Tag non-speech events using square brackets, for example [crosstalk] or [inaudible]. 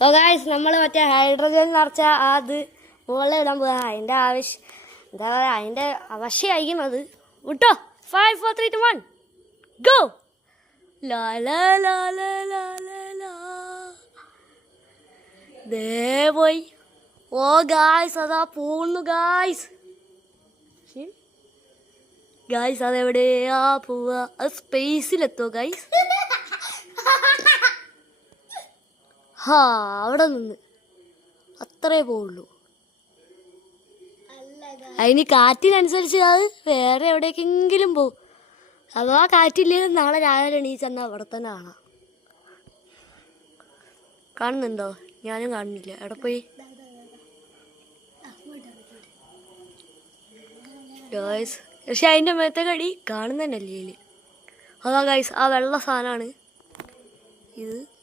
So guys നമ്മൾ മറ്റേ hydrogen നിറച്ച അത് മുകളിൽ ഇടാൻ പോകാം അതിന്റെ ആവശ്യം എന്താ പറയുക അതിന്റെ അവശ്യമായിരിക്കും അത്. വിട്ടോ? Five four three two one go ദേ പോയി. ഓ ഗായ്സ് അതാ പോകുന്നു ഗായ്സ് ഗായ്സ് അതെവിടെയാ പോവാ? അത് സ്പേസിലെത്തോ ഗായ്സ് [laughs] ഹാ അവിടെ നിന്ന്. അത്രേ പോവുള്ളൂ. അതിന് കാറ്റിനനുസരിച്ച് അത് വേറെ എവിടേക്കെങ്കിലും പോവും. അഥവാ കാറ്റില്ലെങ്കിൽ നാളെ രാവിലെ എണീച്ചെന്നാൽ അവിടെ തന്നെ കാണാം. കാണുന്നുണ്ടോ? ഞാനും കാണുന്നില്ല. എവിടെ പോയി? ഗായ്സ് പക്ഷെ അതിന്റെ മേത്തെ കടി കാണുന്നതന്നെ അല്ലേ അതാ ഗായ്സ് ആ വെള്ള സാധനമാണ് ഇത്.